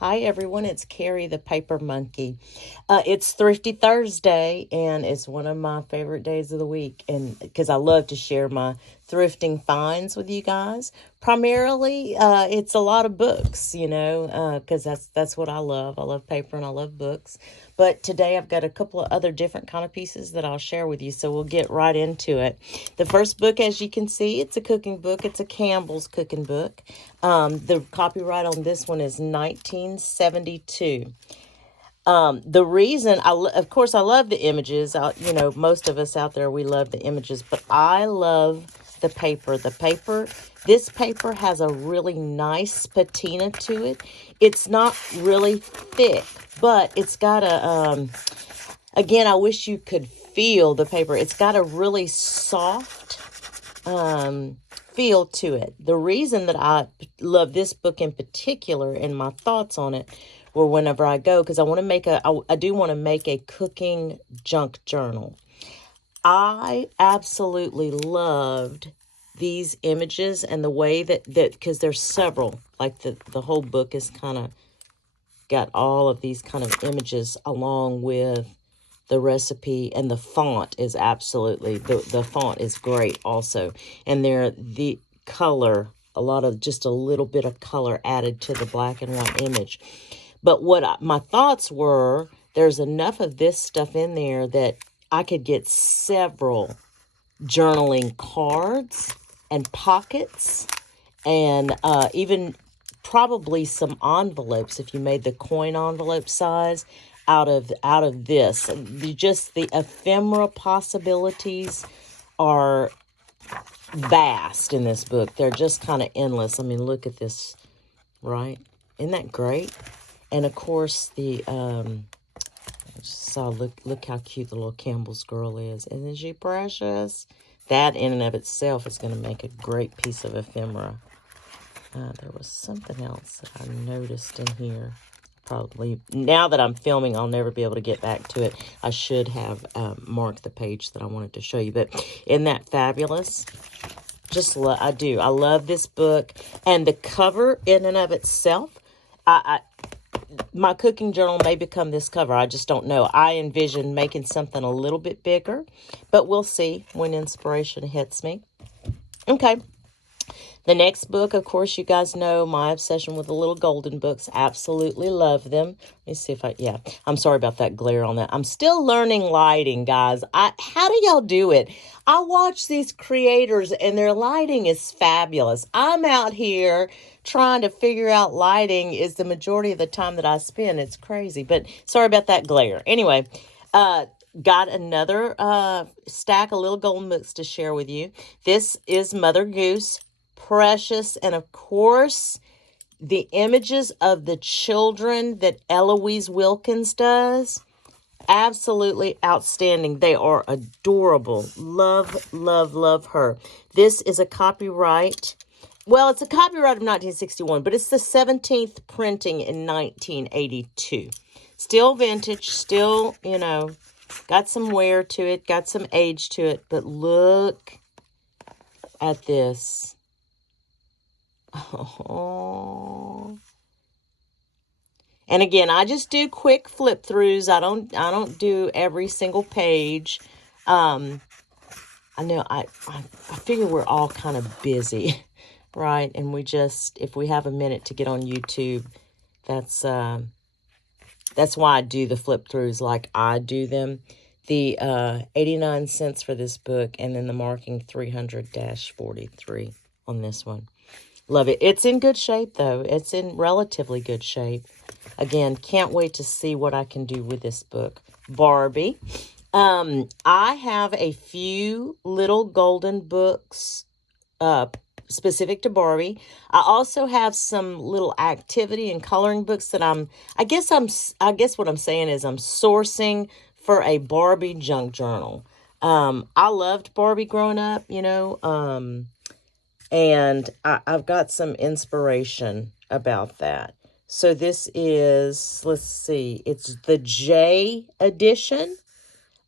Hi everyone, it's Carrie the Paper Monkey. It's Thrifty Thursday, and it's one of my favorite days of the week, and because I love to share my thrifting finds with you guys. Primarily, it's a lot of books, because that's what I love. I love paper and I love books. But today I've got a couple of other different kind of pieces that I'll share with you, so we'll get right into it. The first book, as you can see, it's a cooking book. It's a Campbell's cooking book. The copyright on this one is 1972. The reason of course, I love the images. Most of us out there, we love the images, but I love the paper. This paper has a really nice patina to it. It's not really thick, but it's got again, I wish you could feel the paper. It's got a really soft, feel to it. The reason that I love this book in particular and my thoughts on it were whenever I go, because I do want to make a cooking junk journal. I absolutely loved these images and the way that because there's several, like the whole book is kind of got all of these kind of images along with the recipe, and the font is absolutely, the font is great also. And the color, just a little bit of color added to the black and white image. But my thoughts were, there's enough of this stuff in there that I could get several journaling cards and pockets, and even probably some envelopes if you made the coin envelope size out of this. Just the ephemera possibilities are vast in this book. They're just kind of endless. I mean, look at this, right? Isn't that great? And of course, look how cute the little Campbell's girl is. Isn't she precious? That in and of itself is going to make a great piece of ephemera. There was something else that I noticed in here. Probably, now that I'm filming, I'll never be able to get back to it. I should have marked the page that I wanted to show you. But isn't that fabulous? I do. I love this book. And the cover in and of itself, my cooking journal may become this cover. I just don't know. I envision making something a little bit bigger, but we'll see when inspiration hits me. Okay. The next book, of course, you guys know my obsession with the little golden books. Absolutely love them. Let me see if I'm sorry about that glare on that. I'm still learning lighting, guys. How do y'all do it? I watch these creators and their lighting is fabulous. I'm out here trying to figure out lighting is the majority of the time that I spend. It's crazy, but sorry about that glare. Anyway, got another stack of little golden books to share with you. This is Mother Goose. Precious, and of course the images of the children that Eloise Wilkins does, absolutely outstanding. They are adorable. Love, love, love her. This is a copyright, well, it's a copyright of 1961, but it's the 17th printing in 1982. Still vintage, still, got some wear to it, got some age to it, but look at this. Oh. And again, I just do quick flip throughs. I don't do every single page. I know I figure we're all kind of busy, right? And if we have a minute to get on YouTube, that's why I do the flip throughs like I do them. The 89 cents for this book, and then the marking 300-43 on this one. Love it. It's in good shape, though. It's in relatively good shape. Again, can't wait to see what I can do with this book. Barbie. I have a few little golden books specific to Barbie. I also have some little activity and coloring books that I guess what I'm saying is I'm sourcing for a Barbie junk journal. I loved Barbie growing up, and I've got some inspiration about that. So this is, let's see, it's the J edition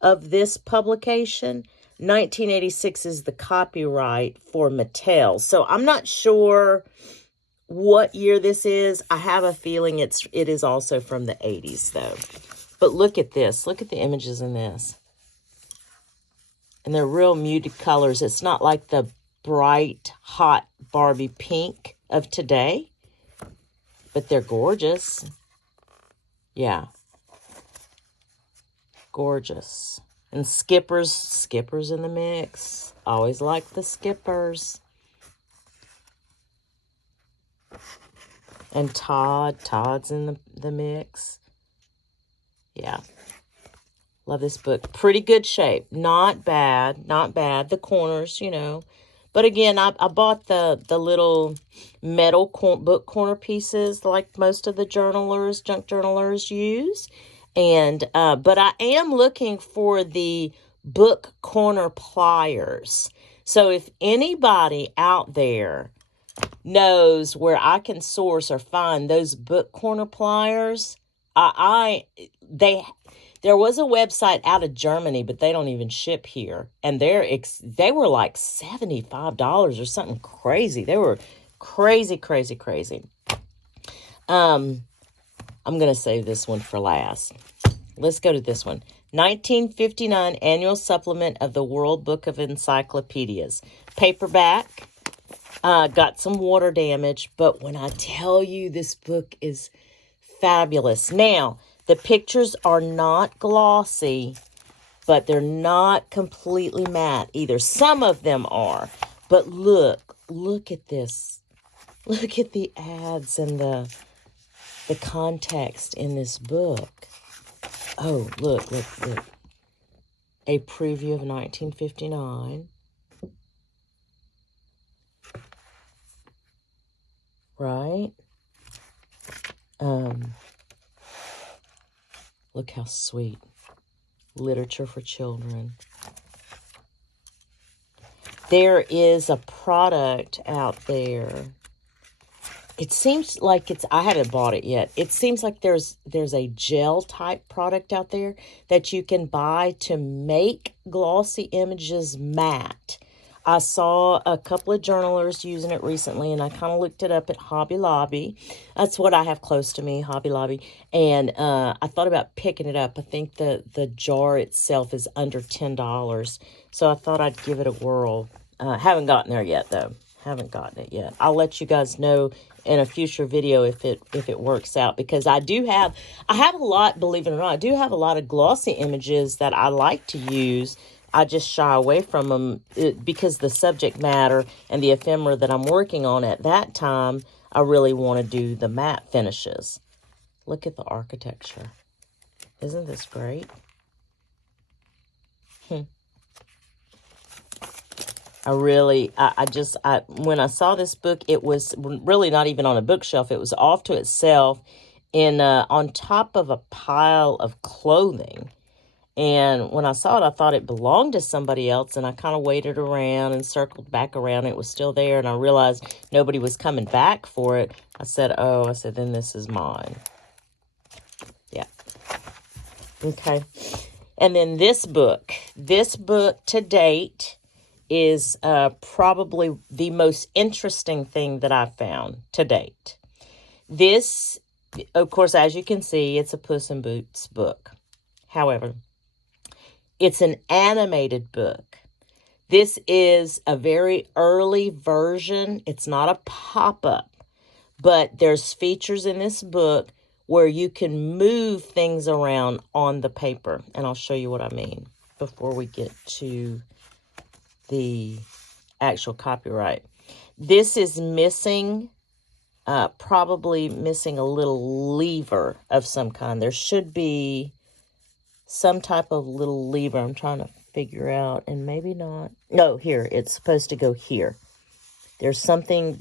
of this publication. 1986 is the copyright for Mattel. So I'm not sure what year this is. I have a feeling it is also from the 80s, though. But look at this. Look at the images in this. And they're real muted colors. It's not like the bright, hot Barbie pink of today. But they're gorgeous. Yeah. Gorgeous. And Skippers in the mix. Always like the Skippers. And Todd's in the mix. Yeah. Love this book. Pretty good shape. Not bad. Not bad. The corners, you know. But again, I bought the little metal book corner pieces like most of the junk journalers use. And but I am looking for the book corner pliers. So if anybody out there knows where I can source or find those book corner pliers, there was a website out of Germany, but they don't even ship here. And they were like $75 or something crazy. They were crazy, crazy, crazy. I'm going to save this one for last. Let's go to this one. 1959 Annual Supplement of the World Book of Encyclopedias. Paperback. Got some water damage, but when I tell you this book is fabulous. Now, the pictures are not glossy, but they're not completely matte either. Some of them are, but look at this. Look at the ads and the context in this book. Oh, look. A preview of 1959. Right? Look how sweet. Literature for children. There is a product out there. It seems like I haven't bought it yet. It seems like there's a gel type product out there that you can buy to make glossy images matte. I saw a couple of journalers using it recently, and I kind of looked it up at Hobby Lobby. That's what I have close to me, Hobby Lobby. And I thought about picking it up. I think the jar itself is under $10. So I thought I'd give it a whirl. Haven't gotten there yet, though. Haven't gotten it yet. I'll let you guys know in a future video if it works out, because I have a lot, believe it or not, I do have a lot of glossy images that I like to use. I just shy away from them because the subject matter and the ephemera that I'm working on at that time, I really want to do the matte finishes. Look at the architecture. Isn't this great? When I saw this book, it was really not even on a bookshelf. It was off to itself on top of a pile of clothing. And when I saw it, I thought it belonged to somebody else, and I kind of waited around and circled back around. It was still there, and I realized nobody was coming back for it. I said, then this is mine. Yeah. Okay. And then this book to date is probably the most interesting thing that I've found to date. This, of course, as you can see, it's a Puss in Boots book. However, it's an animated book. This is a very early version. It's not a pop-up, but there's features in this book where you can move things around on the paper. And I'll show you what I mean before we get to the actual copyright. This is missing, probably missing a little lever of some kind. There should be some type of little lever I'm trying to figure out, and maybe not. No, here, it's supposed to go here. There's something,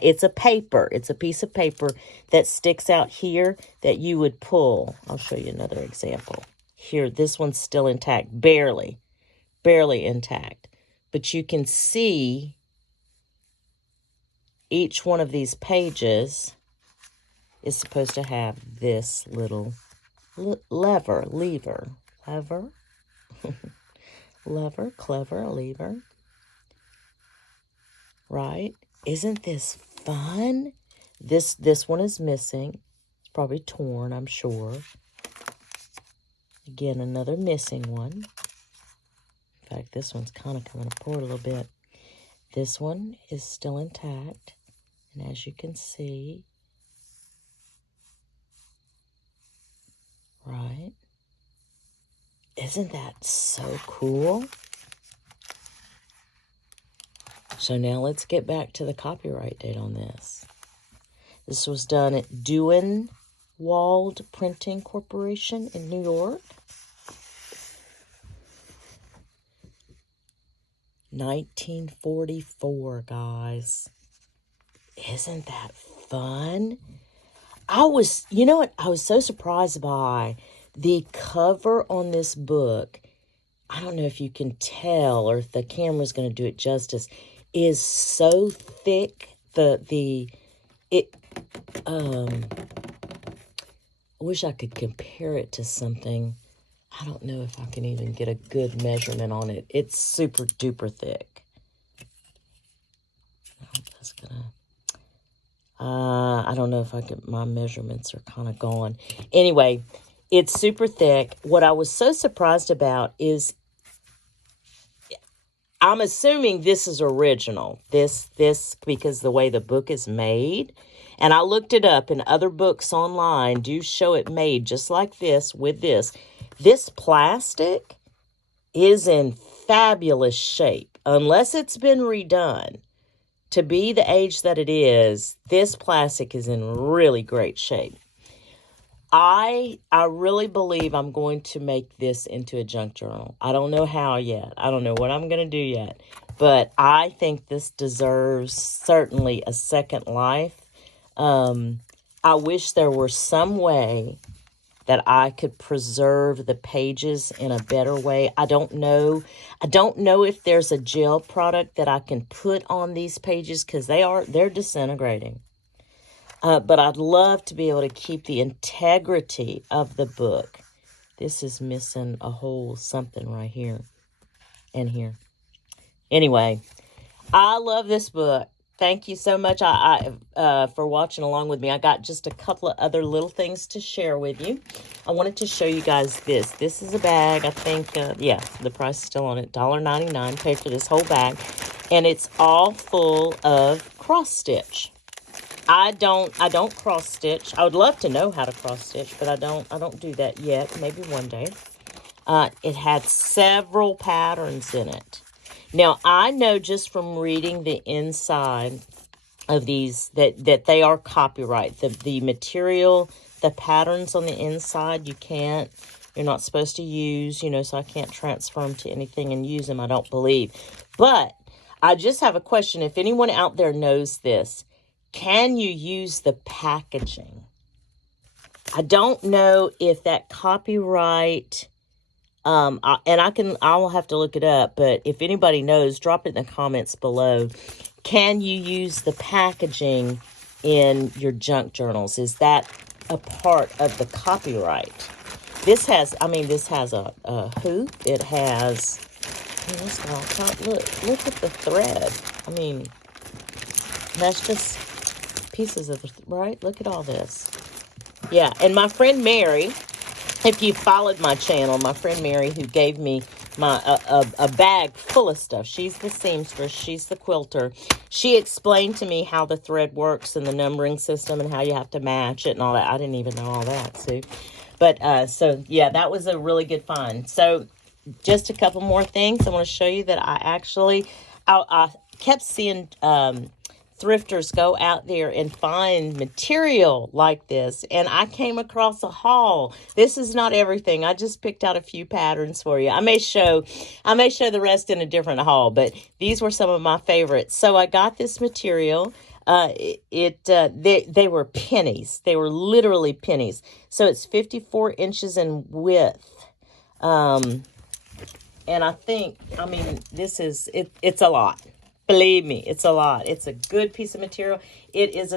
it's a paper. It's a piece of paper that sticks out here that you would pull. I'll show you another example. Here, this one's still intact, barely intact. But you can see each one of these pages is supposed to have this little lever, clever lever, right? Isn't this fun? This one is missing. It's probably torn, I'm sure. Again, another missing one. In fact, this one's kind of coming apart a little bit. This one is still intact. And as you can see, right? Isn't that so cool? So now let's get back to the copyright date on this. This was done at Wald Printing Corporation in New York. 1944, guys. Isn't that fun? You know what? I was so surprised by the cover on this book. I don't know if you can tell or if the camera's going to do it justice. Is so thick. I wish I could compare it to something. I don't know if I can even get a good measurement on it. It's super duper thick. That's gonna. I don't know if I could. My measurements are kind of gone. Anyway, it's super thick. What I was so surprised about is, I'm assuming this is original. This because the way the book is made. And I looked it up, and other books online do show it made just like this with this. This plastic is in fabulous shape. Unless it's been redone. To be the age that it is, this plastic is in really great shape. I really believe I'm going to make this into a junk journal. I don't know how yet. I don't know what I'm going to do yet. But I think this deserves certainly a second life. I wish there were some way that I could preserve the pages in a better way. I don't know. I don't know if there's a gel product that I can put on these pages because they're disintegrating. But I'd love to be able to keep the integrity of the book. This is missing a whole something right here and here. Anyway, I love this book. Thank you so much for watching along with me. I got just a couple of other little things to share with you. I wanted to show you guys this. This is a bag. I think, yeah, the price is still on it. $1.99. Paid for this whole bag. And it's all full of cross stitch. I don't cross stitch. I would love to know how to cross stitch, but I don't do that yet. Maybe one day. It had several patterns in it. Now, I know just from reading the inside of these that they are copyright. The material, the patterns on the inside, you're not supposed to use, so I can't transfer them to anything and use them, I don't believe. But I just have a question. If anyone out there knows this, can you use the packaging? I don't know if that copyright... I will have to look it up, but if anybody knows, drop it in the comments below. Can you use the packaging in your junk journals? Is that a part of the copyright? This has a hoop. It has, look at the thread. I mean, that's just pieces of, right? Look at all this. Yeah, and my friend Mary... If you followed my channel, my friend Mary, who gave me a bag full of stuff. She's the seamstress. She's the quilter. She explained to me how the thread works and the numbering system and how you have to match it and all that. I didn't even know all that, Sue. But, so, yeah, that was a really good find. So, just a couple more things. I want to show you that I kept seeing... thrifters go out there and find material like this, and I came across a haul. This is not everything. I just picked out a few patterns for you. I may show the rest in a different haul, but these were some of my favorites. So I got this material. They were pennies. They were literally pennies. So it's 54 inches in width. And I think, it's a lot. Believe me, it's a lot. It's a good piece of material. It is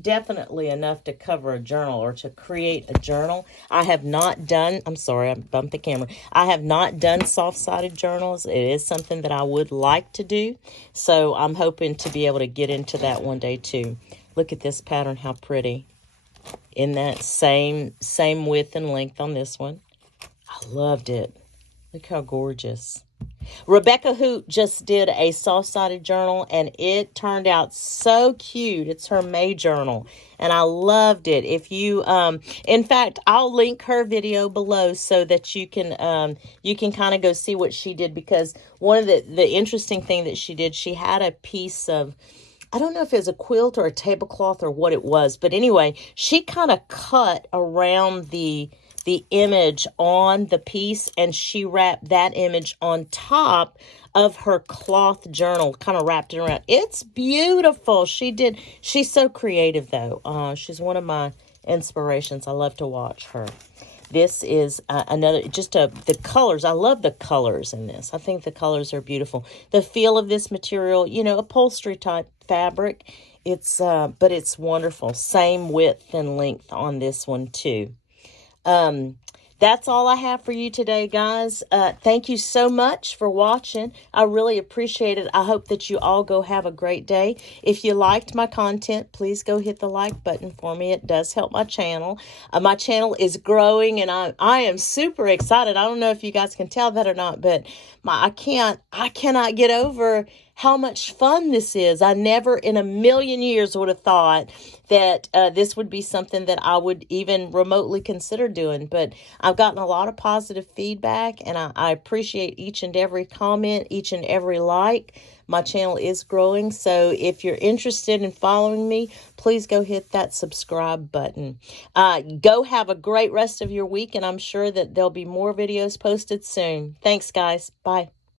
definitely enough to cover a journal or to create a journal. I have not done, I'm sorry, I bumped the camera. I have not done soft-sided journals. It is something that I would like to do. So I'm hoping to be able to get into that one day too. Look at this pattern, how pretty. In that same width and length on this one. I loved it. Look how gorgeous. Rebecca Hoot just did a soft-sided journal, and it turned out so cute. It's her May journal, and I loved it. If you, in fact, I'll link her video below so that you can kind of go see what she did, because one of the interesting thing that she did, she had a piece of, I don't know if it was a quilt or a tablecloth or what it was, but anyway, she kind of cut around the image on the piece, and she wrapped that image on top of her cloth journal, kind of wrapped it around. It's beautiful. She's so creative, though. She's one of my inspirations. I love to watch her. This is another, the colors. I love the colors in this. I think the colors are beautiful. The feel of this material, upholstery type fabric. But it's wonderful. Same width and length on this one too. That's all I have for you today, guys. Thank you so much for watching. I really appreciate it. I hope that you all go have a great day. If you liked my content, please go hit the like button for me. It does help my channel. My channel is growing, and I am super excited. I don't know if you guys can tell that or not, but I cannot get over how much fun this is. I never in a million years would have thought that this would be something that I would even remotely consider doing. But I've gotten a lot of positive feedback, and I appreciate each and every comment, each and every like. My channel is growing, so if you're interested in following me, please go hit that subscribe button. Go have a great rest of your week, and I'm sure that there'll be more videos posted soon. Thanks, guys. Bye.